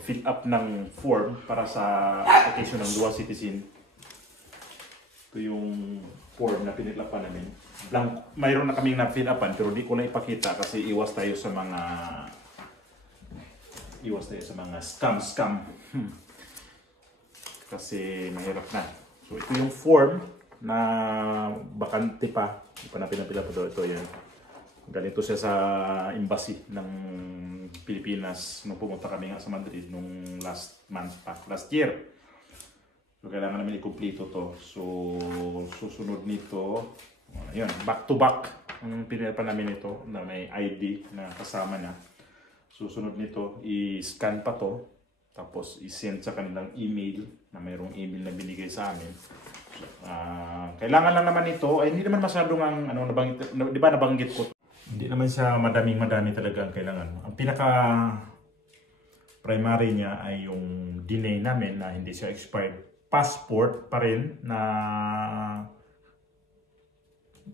mag-fill up ng form para sa application ng dual citizen. Ito yung form na pinilapan namin. Mayroon na kaming na-fill upan pero di ko na ipakita kasi iwas tayo sa mga scam. Kasi mahirap na. So ito yung form na bakante pa. Hindi pa na pinapila pa ito. Yan. Ganito siya sa embassy ng Pilipinas nung pumunta kami nga sa Madrid nung last year. So kailangan namin i-complete to. So susunod nito, ayun, back to back ang pinilipan namin ito na may ID na kasama na. Susunod nito, i-scan pa to. Tapos i-send sa kanilang email na mayroong email na binigay sa amin. Kailangan lang naman ito, ay hindi naman masyadong nabanggit, di ba nabanggit ko? Hindi naman siya madami talaga ang kailangan. Ang pinaka primary niya ay yung DNA namin na hindi siya expired. Passport pa rin na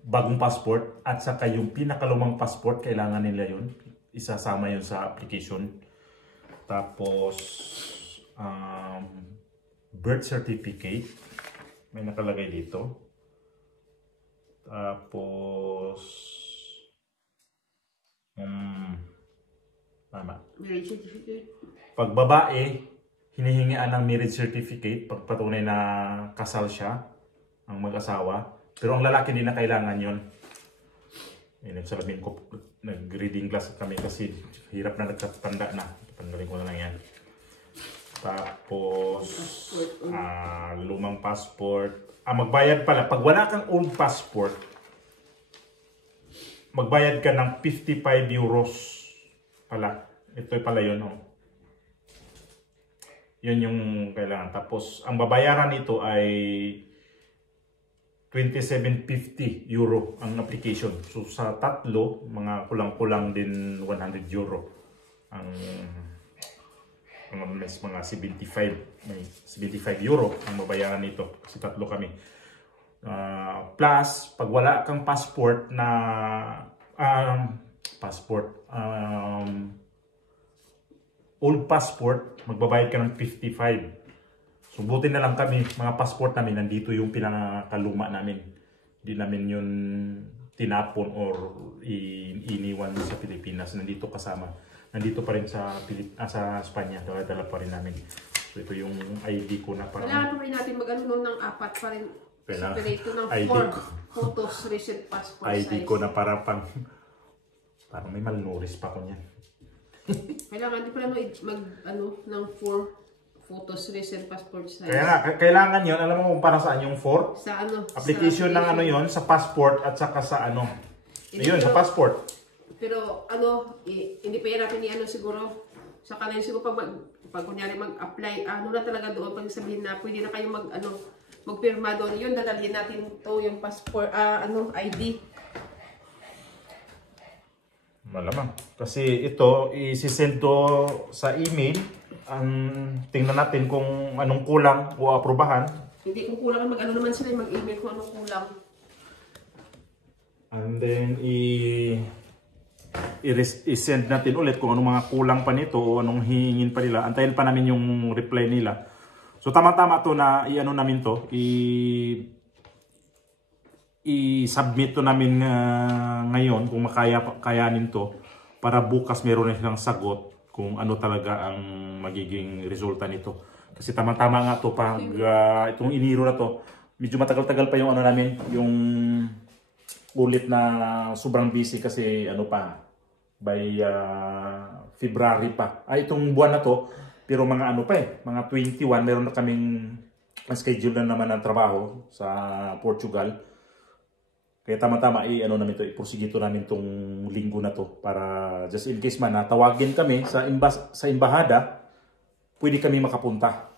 bagong passport at saka yung pinakalumang passport, kailangan nila yun. Isasama yun sa application. Tapos birth certificate may nakalagay dito. Tapos marriage certificate. Pag babae, hinihingian ng marriage certificate pag patunay na kasal siya ang mag-asawa. Pero ang lalaki din na kailangan yon. Nagsalamin ko, nag-reading class kami kasi hirap na, nagkatanda na. Tanggalin ko na lang yan. Tapos lumang passport. Magbayad pala. Pag wala kang old passport, magbayad ka ng 55 euros pala. Ito pala yun. Yun yung kailangan. Tapos ang babayaran nito ay 27.50 euro ang application. So sa tatlo, mga kulang-kulang din 100 euro. Ang mga 75 euro ang babayaran nito kasi tatlo kami. Plus, pag wala kang passport na old passport, magbabayad ka ng 55. So buti na lang kami, mga passport namin, nandito yung pinakaluma namin. Hindi namin yun tinapon or iniwan sa Pilipinas. Nandito kasama. Nandito pa rin sa Espanya. Dala pa rin namin. So ito yung ID ko na parang... Kailangan pa rin natin mag-ano ng apat pa rin. Separate ng ID 4 photos, recent passport ID size. ko na parang may malnourished pa ko niyan. Kailangan di pala ng 4 photos, recent passport size. Kaya nga, kailangan yun. Alam mo kung para saan yung 4? Sa application ng yun, sa passport at saka sa Ayun, sa passport. Pero hindi pa yan natin siguro. Sa kanan siguro pag kunyari mag-apply, na talaga doon pag sabihin na pwede na kayo magpirma doon. Yun, dadalhin natin to yung passport, ID. Malamang. Kasi ito, isi-send to sa email. Tingnan natin kung anong kulang o aprobahan. Hindi kung kulang, naman sila mag-email kung anong kulang. And then i-send natin ulit kung anong mga kulang pa nito o anong hihingin pa nila. Antayin pa namin yung reply nila. So tama-tama to na namin to. I-submit to namin ngayon kung kayanin to para bukas meron na silang sagot kung ano talaga ang magiging resulta nito. Kasi tama-tama nga to pag itong iniro na to, medyo matagal-tagal pa yung namin, yung ulit na sobrang busy kasi by February pa. Itong buwan na to, pero mga mga 21, meron na kaming schedule na naman ng trabaho sa Portugal. Kaya tama-tama namin to, iprosige namin tong linggo na to para just in case man tawagin kami sa embahada, pwede kami makapunta.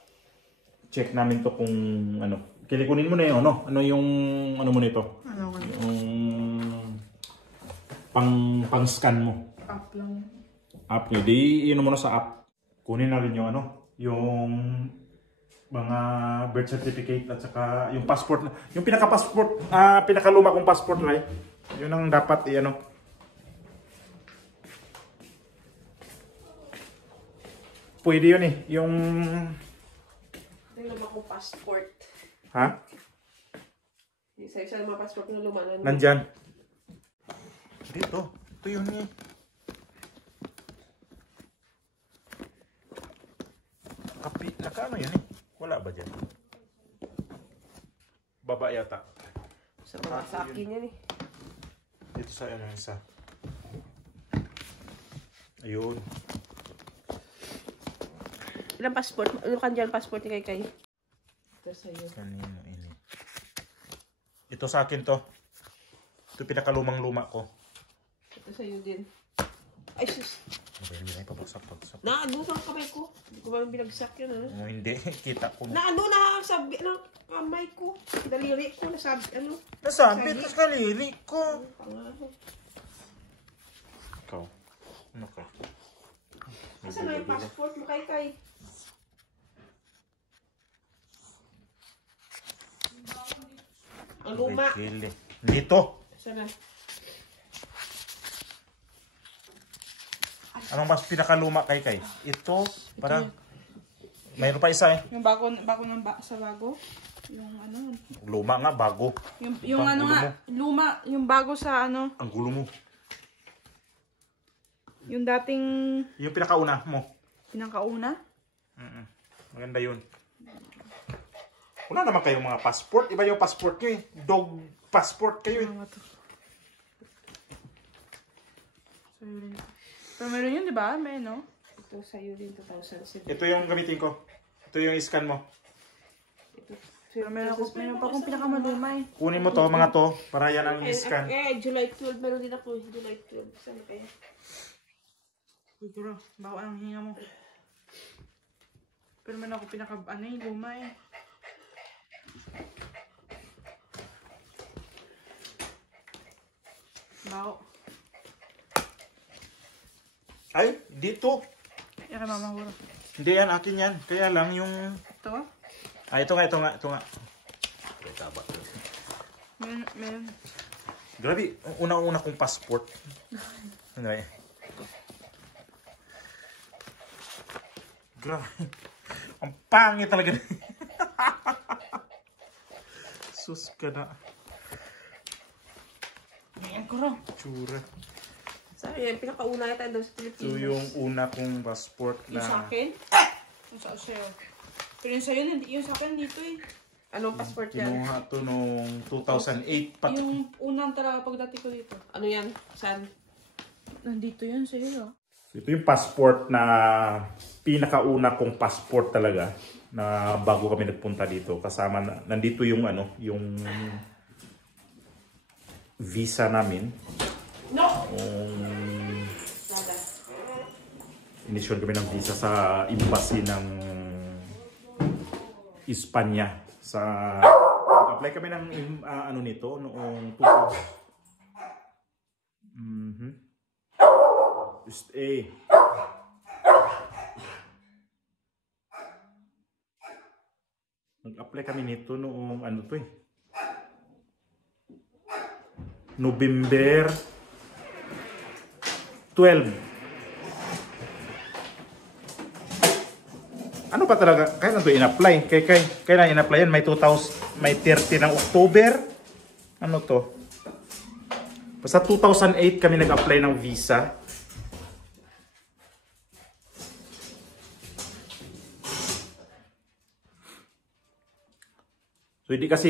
Check namin to kung kilikunin mo na yun, ano yung mo nito? Yung pang-scan mo. App lang. App nyo. Di mo na sa app. Kunin na rin yung yung mga birth certificate at saka yung passport, yung pinaka-passport, pinakaluma kong passport na yun ang dapat Pwede yun eh. Yung... Tingnan mo akong passport. Ha? Isa-isa naman passport na lumanan. Nandyan. Dito. Ito yun eh. Kapit. Naka ano yun eh. Wala ba dyan? Baba yata. Sa baba sa akin yan eh. Dito sa ano isa. Ayun. Ilang passport? Ano kan dyan passport ni Kay? Ito sa'yo. Kanino ini? Ito sa akin to. Ito pinakalumang-luma ko. Ito sa'yo din. Ay, sus. Hindi na ipabagsak. Naano sa kamay ko. Hindi ko ba binagsak yun, ano? Oh, hindi. Kita ko. Naano na sabi ng kamay ko. Daliri ko, nasabi, ano? Nasabit sa kaliri ko. Pangaho. Ikaw. Ano ka? Asa na yung passport mo, Kay? Ang luma. Dito. Asa na? Anong mas pinakaluma kay? Ito, parang mayroon pa isa eh. Yung bago sa bago. Yung ano. Luma nga, bago. Yung ano gulo nga, mo. luma, yung bago sa ano, Ang gulo mo. yung dating Yung pinakauna mo. pinakauna. Maganda yun. Wala naman kayong mga passport. Iba yung passport nyo eh. Dog passport kayo eh. Ano to? So, yun. Pero meron yun, di ba? May no? Ito sa'yo din, 2007. Ito yung gamitin ko. Ito yung scan mo. Pero meron pa akong pinakamaluma eh. Kunin mo to, mga to, para yan ang scan. July 12. Meron din ako. July 12. Saan kaya? Siguro, bako ang hinga mo. Pero meron ako ano eh, luma eh. Bako. Ay, dito. Yan kay Mama Huro. Hindi yan, akin yan. Kaya lang yung... Ito? Ah, ito nga. Meron. Grabe, unang-una kong passport. Ano eh? Grabe. Ang pangit talaga. Sus ka na. Ngayon ko rin. Tsura. Sabi yan, pinakauna yata doon sa Pilipinas. Ito yung una kong passport Yung sa na... akin? Yung sa sa'yo. Pero yung sa'yo, yung sa akin dito eh. Anong passport yan? Kinuha to noong 2008 pa. Yung unang talaga pagdati ko dito. Ano yan? Saan? Nandito yun sa'yo. Ito yung passport na pinakauna kong passport talaga na bago kami nagpunta dito. Kasama na, nandito yung ano, yung visa namin. No! Inisyon kami ng visa sa embassy ng Espanya. Nag-apply kami ng ano nito noong 2000. Stay. Nag-apply kami nito noong ano to eh. November 12. Ano pa talaga? Kailan to in-apply? Kailan in-apply yan? May 30 ng October? Ano to? Basta 2008 kami nag-apply ng visa. So hindi kasi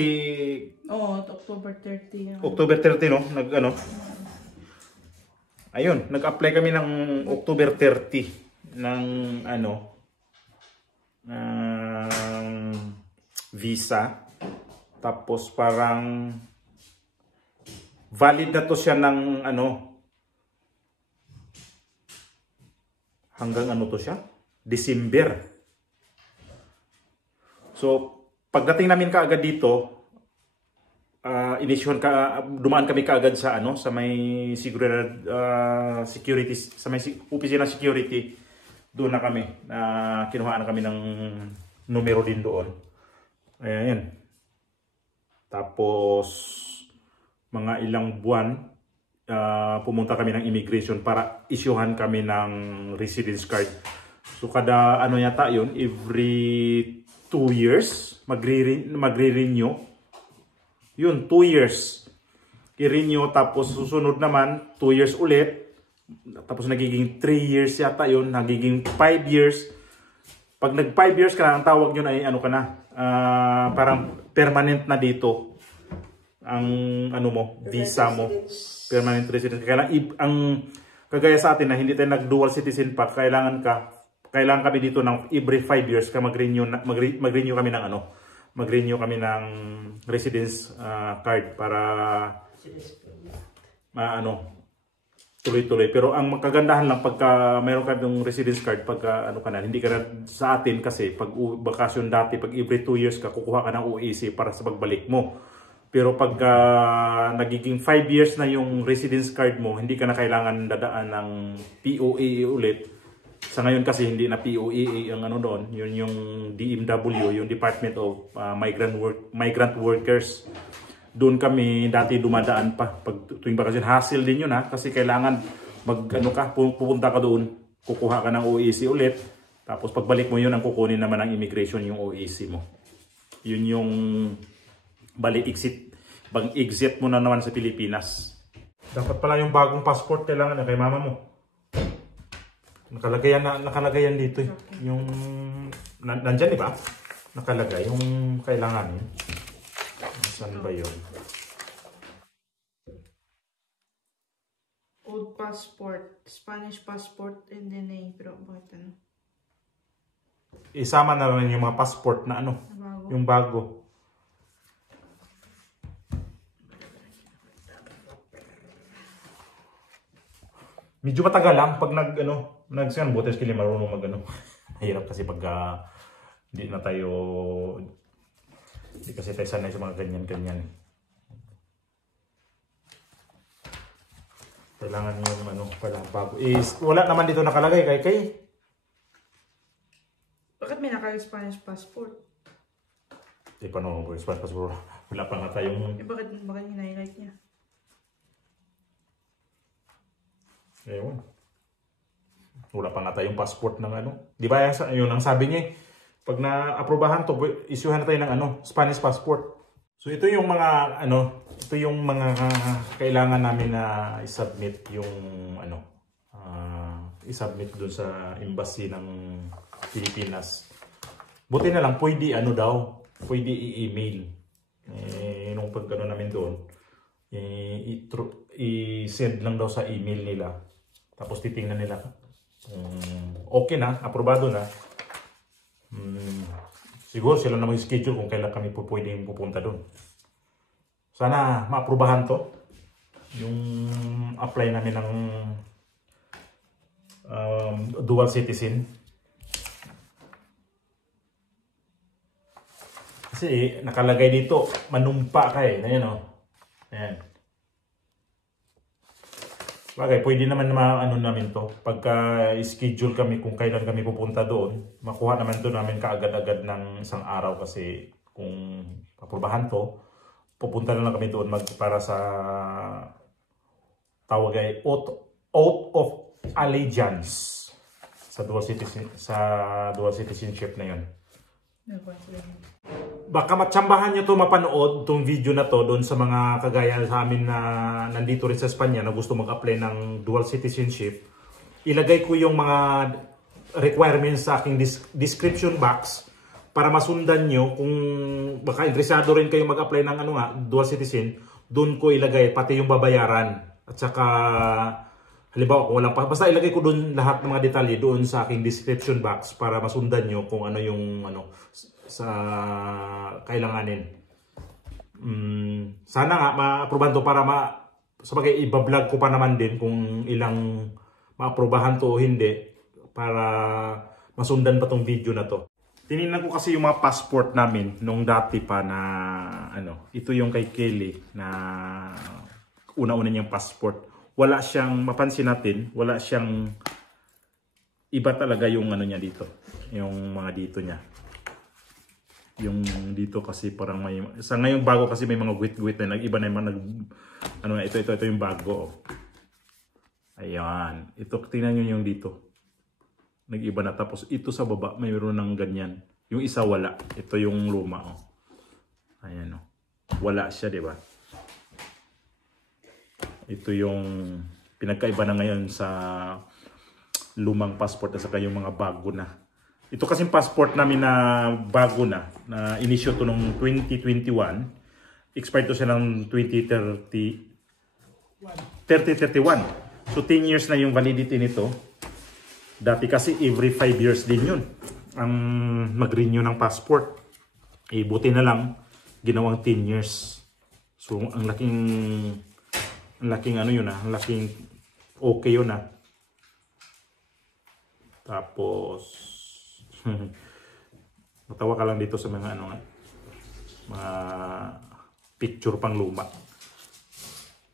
Oo, October 30. October 30 no, nag-ano. Ayun, nag-apply kami ng October 30 ng ano visa. Tapos parang valid na to siya ng ano hanggang ano to siya? December. So pagdating namin kaagad dito, dumaan kami kaagad sa ano, sa may security, sa may opisina security. Doon na kami, kinuhaan na kami ng numero din doon. Ayan. Tapos mga ilang buwan, pumunta kami ng immigration para isyuhan kami ng residence card. So kada ano yata yun, every 2 years magre-renew. Yun, 2 years. I-renew tapos susunod naman 2 years ulit. Tapos nagiging 3 years yata yun, nagiging 5 years. Pag nag 5 years ka na, ang tawag yun ay ano ka na, parang permanent na dito. Ang ano mo, visa mo, permanent residence. Kailangan kagaya sa atin na hindi tayo nag-dual citizen pa, kailangan kami dito ng every 5 years ka mag-renew kami ng ano, mag-renew kami ng residence card para tuloy-tuloy. Pero ang kagandahan lang pagka mayroon ka ng residence card, pagka ano ka na, hindi ka na sa atin kasi pag bakasyon dati, pag every 2 years ka kukuha ka ng OAC para sa pagbalik mo. Pero pagka nagiging 5 years na yung residence card mo, hindi ka na kailangan dadaan ng POAA ulit. Sa ngayon kasi hindi na POAA ang ano doon, yun yung DMW, yung Department of Migrant Workers. Doon kami dati dumadaan pa pag tuwing bakasyon. Hassle din yun kasi kailangan pupunta ka doon, kukuha ka ng OAC ulit, tapos pagbalik mo yun ang kukunin naman ng immigration yung OAC mo. Yun yung exit mo na naman sa Pilipinas. Dapat pala yung bagong passport kailangan kay mama mo. Nakalagay yan dito eh. Yung nandyan, di ba? Nakalagay yung kailangan yun. Saan ba yun? Old passport, Spanish passport, and then pero bakit ano? Isama na rin yung mga passport na ano, Bago. yung bago. Medyo matagal lang pag nagsiyan botes kili marunong mag Mahirap kasi pag hindi kasi tayo sanay sa mga ganyan. Kailangan yung pala bago. Wala naman dito nakalagay kay. Bakit may naka-Spanish passport? Paano ko Spanish passport? Wala pa nga tayong Bakit hinay-like niya? Ewan. Wala pa nga tayong passport ng Di ba yun ang sabi niya pag na-aprobahan to, isyuhan na tayo ng Spanish passport. So ito yung mga kailangan namin na i-submit yung i-submit dun sa embassy ng Pilipinas. Buti na lang pwede pwede i-email. Nung pag namin doon, i-send lang daw sa email nila. Tapos titingnan nila okay na, aprobado na. Siguro sila na mag-schedule kung kailan kami pwedeng pupunta doon. Sana maaprubahan to. Yung apply namin ng dual citizen. Kasi nakalagay dito, manumpa ka Ayan. Bagay, pwede naman namin to. Pagka schedule kami kung kailan kami pupunta doon, makuha naman to namin kaagad-agad ng isang araw kasi kung aprubahan to, pupunta na lang kami doon para sa tawag ay oath of allegiance sa dual citizenship na 'yon. Baka matsambahan nyo to mapanood tong video na to doon sa mga kagaya sa amin na nandito rin sa Espanya na gusto mag-apply ng dual citizenship. Ilagay ko yung mga requirements sa aking description box para masundan nyo kung baka interesado rin kayo mag-apply ng dual citizen. Doon ko ilagay pati yung babayaran at saka halimbawa kung walang basta ilagay ko doon lahat ng mga detalye doon sa aking description box para masundan nyo kung ano yung sa kailanganin. Sana nga ma-aprobahan to para sabagay iba-vlog ko pa naman din kung ilang ma-aprobahan to o hindi para masundan pa tong video na to. Tinignan ko kasi yung mga passport namin nung dati pa na ito yung kay Kelly na una-una niyang passport. Wala siyang mapansin natin, wala siyang iba talaga yung niya dito. Yung mga dito niya. Yung dito kasi parang may sa ngayong bago kasi may mga guwit-guwit na nag-iba na yung ito yung bago. Ayan. Ito tingnan niyo yung dito. Nag-iba na. Tapos ito sa baba, mayroon ng ganyan. Yung isa wala. Ito yung luma. Oh. Ayan. Oh. Wala siya, di ba? Ito yung pinagkaiba na ngayon sa lumang passport at saka yung mga bago na. Ito kasing passport namin na bago na inisyo to nung 2021. Expired to siya ng 3031. So 10 years na yung validity nito. Dati kasi every 5 years din yun ang mag-renew ng passport. Buti na lang ginawang 10 years. So ang laking ano yun ang laking okay yun Tapos matawa ka lang dito sa mga mga picture pang luma.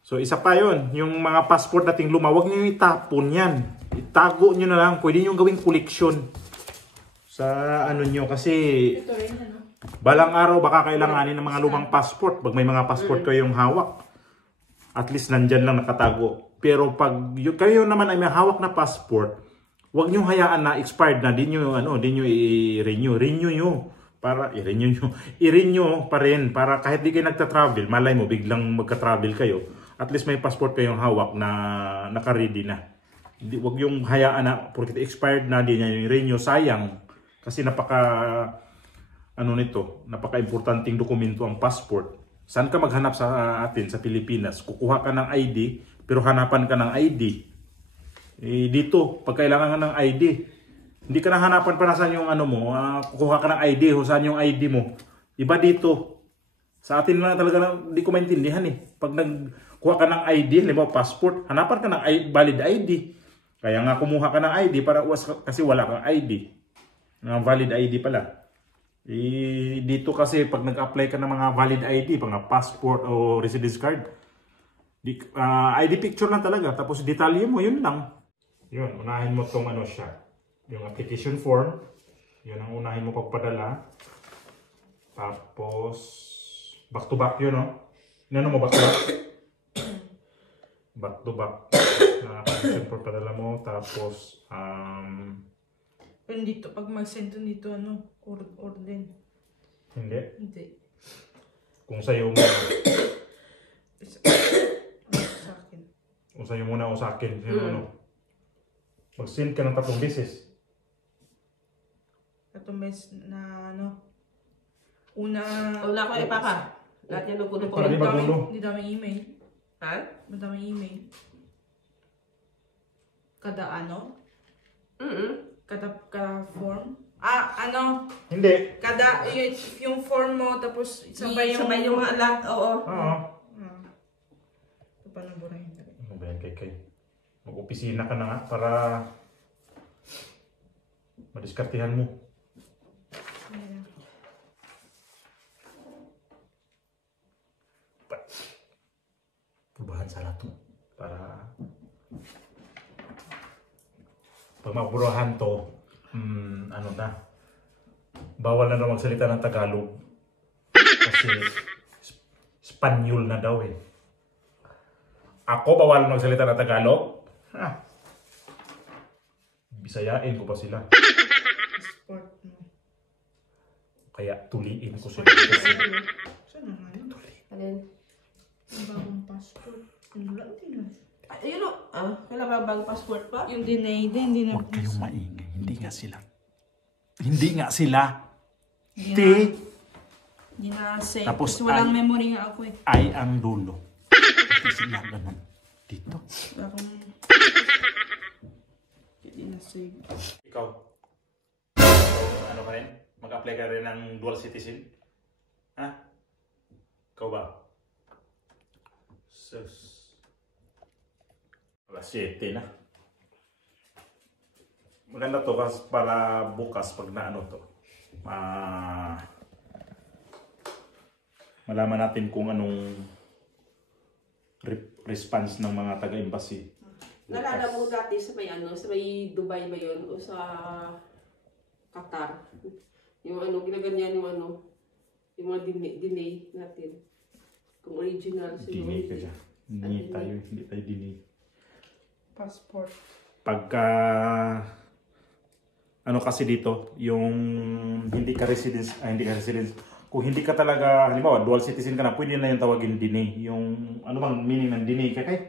So isa pa yun, yung mga passport nating luma, huwag niyo itapon yan. Itago niyo na lang, pwede niyo gawing koleksyon sa ano niyo kasi Ito rin, ano? balang araw baka kailanganin ng mga lumang passport. Pag may mga passport kayong hawak, at least nandyan lang nakatago. Pero pag kayo naman ay may hawak na passport, huwag niyo hayaan na expired na, di niyo i-renew. Renew niyo para i-renew pa rin para kahit di kayo nagta-travel, malay mo biglang magka-travel kayo. At least may passport kayong hawak na naka-ready na. Huwag yung hayaan na porque expired na di niyo i-renew, sayang. Kasi napaka-importanting dokumento ang passport. Saan ka maghanap sa atin sa Pilipinas? Kukuha ka ng ID, pero hanapan ka ng ID. Dito, pag kailangan ka ng ID, hindi ka na hanapan pa na saan yung kukuha ka ng ID, saan yung ID mo. Iba dito. Sa atin lang talaga, hindi ko maintindihan eh. Pag nagkuha ka ng ID, halimbawa passport, hanapan ka ng valid ID. Kaya nga kumuha ka ng ID kasi wala kang ID. Valid ID pala. Dito kasi pag nag-apply ka ng mga valid ID, mga passport o residence card, ID picture lang talaga. Tapos detalye mo, yun lang. Yun, unahin mo itong siya. Yung application form. Yun ang unahin mo pagpadala. Tapos, back to back yun, no? Ano mo back to back? Back to back. Application form padala mo. Tapos, Pero dito, pag mag-send to dito, order. Hindi. Hindi. Kung sa'yo mo. Sa akin. Kung sa'yo muna o sa akin. Mag-send ka ng 3 beses. 3 beses na Una Wala ko ipaka. Lahat yan nagkuno ko. Para di magulo. Hindi daming email. Ha? Madaming email. Kada kada form. Hindi. Kada yung form mo tapos sabay yung mga lahat. Oo. Oo. Paano burahin? Ano ba yan kay? Mag-opisina ka na nga para madiskartihan mo. Pubahan sa lahat mo. Para pag maburahan to, bawal na magsalita ng Tagalog. Kasi Spanyol na daw eh. Ako bawal magsalita ng Tagalog? Bisayain ko pa sila. Passport mo. Kaya tuliin ko sila. Saan naman yun? Alin? Ang bagong passport. Wala din. Ayun o. Kailan ba bagong passport pa? Yung dinay din. Hindi na. Huwag kayong maingay. Hindi nga sila. Hindi nga sila. Hindi na save. Tapos Kasi walang memory nga ako eh. Ay ang dulo. Hindi sila ganun. Dito. Bakong... Hindi na save. Ikaw. Ano ka rin? Mag-apply ka rin ng dual citizen? Ha? Ikaw ba? Sus. Alas 7 na. Maganda to kasi para bukas pag to. Malaman natin kung anong response ng mga taga-embassy. Nalala mo dati sa may Dubai ba yun? O sa Qatar? Yung ginaganyan yung mga dinay natin. Kung original. Dinay ka dyan. Hindi tayo dinay. Passport. Pagka ano kasi dito, yung hindi ka residence, hindi ka residence. Kung hindi ka talaga, halimbawa, dual citizen ka na, pwede na yung tawagin dine. Yung, ano bang meaning ng dine? Kaya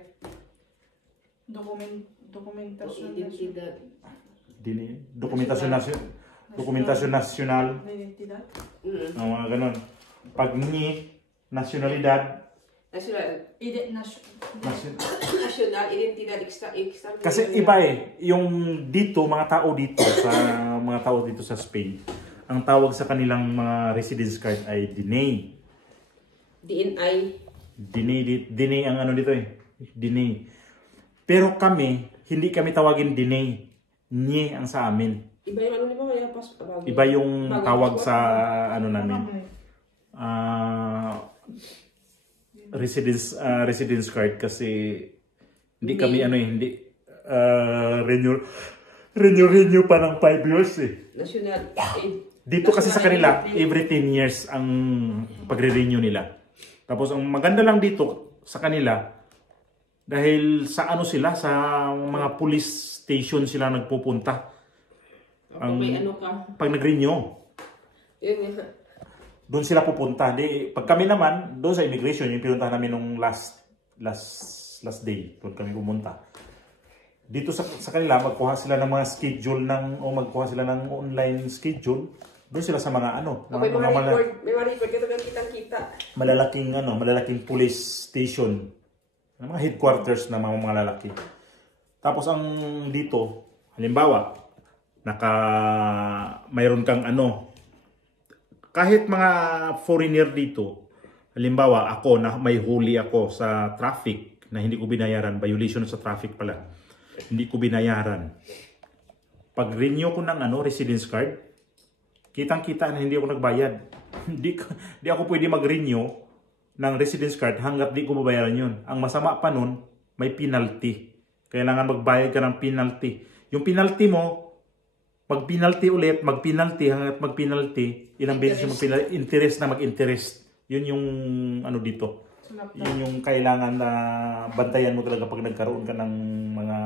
Dokumentasyon. Identidad. dine, dokumentasyon nasyonal, Identidad. mga ganon. Pag ni, nasyonalidad, National, national identidad extra. kasi iba eh, yung dito, mga tao dito sa Spain, ang tawag sa kanilang mga residence card ay DNI. DNI. DNI ang ano dito eh, DNI. Pero kami, hindi kami tawagin DNI. Nye ang sa amin. Iba yung ano di ba kaya pas bago. Iba yung Bago tawag passport. sa ano namin. Residence card kasi hindi kami ano eh, hindi renew pa ng 5 years eh. National. Dito kasi sa kanila, every 10 years ang pagre-renew nila. Tapos ang maganda lang dito sa kanila, dahil sa ano sila, sa mga police station sila nagpupunta. Ang may ano ka. Pag nag-renew, Yun nga. doon sila pupunta. Pag kami naman, doon sa immigration, yung pinuntahan namin nung last day, doon kami pumunta. Dito sa kanila, magkuha sila ng mga schedule magkuha sila ng online schedule. Doon sila sa mga ano, May mga record ito kang kitang-kita. malalaking police station, mga headquarters ng mga lalaki. Tapos ang dito, halimbawa, mayroon kang ano, kahit mga foreigner dito, halimbawa ako na may huli ako sa traffic na hindi ko binayaran, violation sa traffic pala, hindi ko binayaran. Pag renew ko ng ano, residence card, kitang-kita na hindi ako nagbayad. Hindi ako pwede mag-renew ng residence card hanggat di ko babayaran yun. Ang masama pa nun, may penalty. Kailangan magbayad ka ng penalty. Yung penalty mo, mag-penalty ulit, mag-penalty hanggat mag-penalty, ilang beses yung mag-penalty, interest na mag-interest. Yun yung ano dito. Yun yung kailangan na bantayan mo talaga pag nagkaroon ka ng mga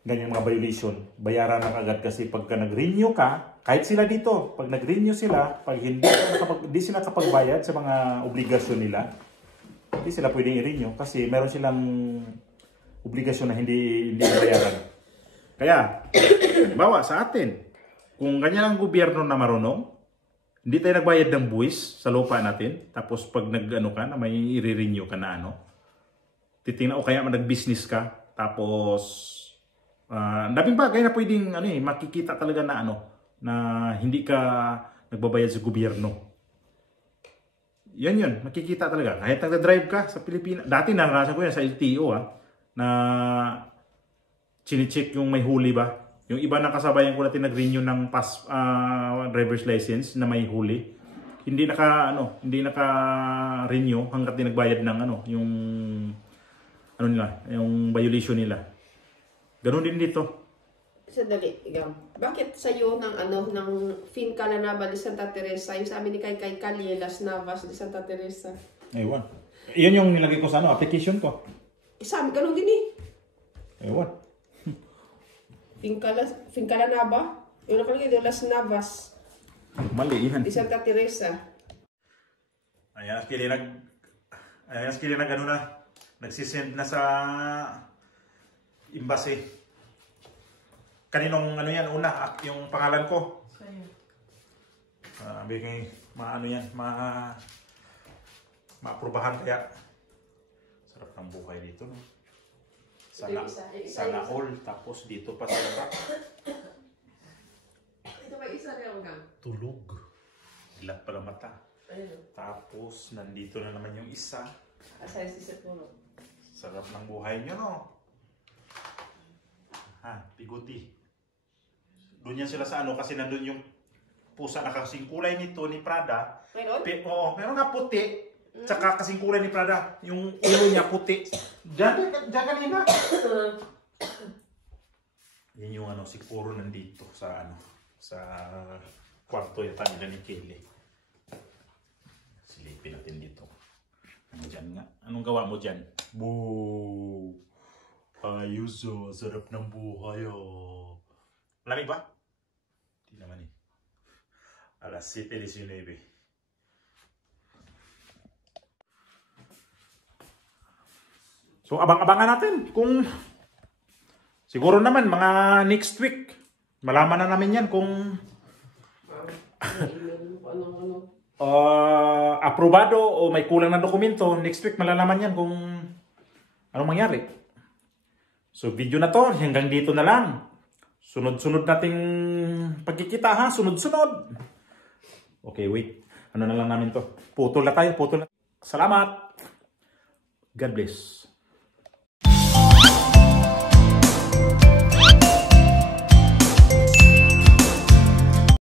ganyan mga violation. Bayaran na agad kasi pagka nag-renew ka, kahit sila dito, pag nag-renew sila, pag hindi sila kapagbayad sa mga obligasyon nila, hindi sila pwedeng i-renew kasi meron silang obligasyon na hindi bayaran. Kaya, bawa sa atin, kung ganyan ang gobyerno na marunong, hindi tayo nagbayad ng buwis sa lupa natin, tapos pag nag-ano ka, na may i-renew ka na ano, titingnan o kaya nag-business ka, tapos, ang daming bagay na pwedeng makikita talaga na na hindi ka nagbabayad sa gobyerno. Yan, makikita talaga. Kahit nagda-drive ka sa Pilipinas, dati naranasan ko yan sa LTO na chine-check yung may huli ba. Yung iba na kasabayan ko natin nag-renew ng driver's license na may huli. Hindi naka-renew hangga't di nagbayad ng yung yung violation nila. Ganun din dito. Sandali, ikaw. Bakit sa'yo ng Fincalanaga de Santa Teresa, yung sa amin ni Kay Calle, Las Navas de Santa Teresa? Ewan. Iyon yung nilagay ko sa application ko. Sa amin, ganun din eh. Ewan. Fincalanaga? Yung nakalagay doon, Las Navas Mali yan. de Santa Teresa. Ayan, skili nagsisend na sa embassy. Kaninong una, yung pangalan ko. Sa'yo. Bigay, maaprubahan kaya. Sarap ng buhay dito, no? Sana all, tapos dito pa sa baba. Ito ba isa rin hanggang? Tulog. Ilat pala mata. Ayun. Tapos, nandito na naman yung isa. Asay si Sepuro. Sarap ng buhay nyo, no? Piguti. Doon yan sila sa kasi nandun yung pusa na kasing kulay nito ni Prada. Meron? Oo, meron nga puti. Tsaka kasing kulay ni Prada. Yung ulo niya puti. Diyan kanina. Yan yung si Puro nandito sa sa kwarto yata nila ni Kelly. Silipin natin dito. Dyan nga. Anong gawa mo dyan? Boo! Ayos sarap ng buhay Malamig ba? Hindi naman eh. Alas 7:19. So abang-abangan natin kung siguro naman mga next week malaman na namin yan kung aprobado o may kulang na dokumento. Next week malalaman yan kung anong mangyari. So video na to hanggang dito na lang. Sunod-sunod nating pagkikita ha, sunod-sunod. Okay, wait. Ano na lang namin to? Putol na tayo, putol na. Salamat. God bless.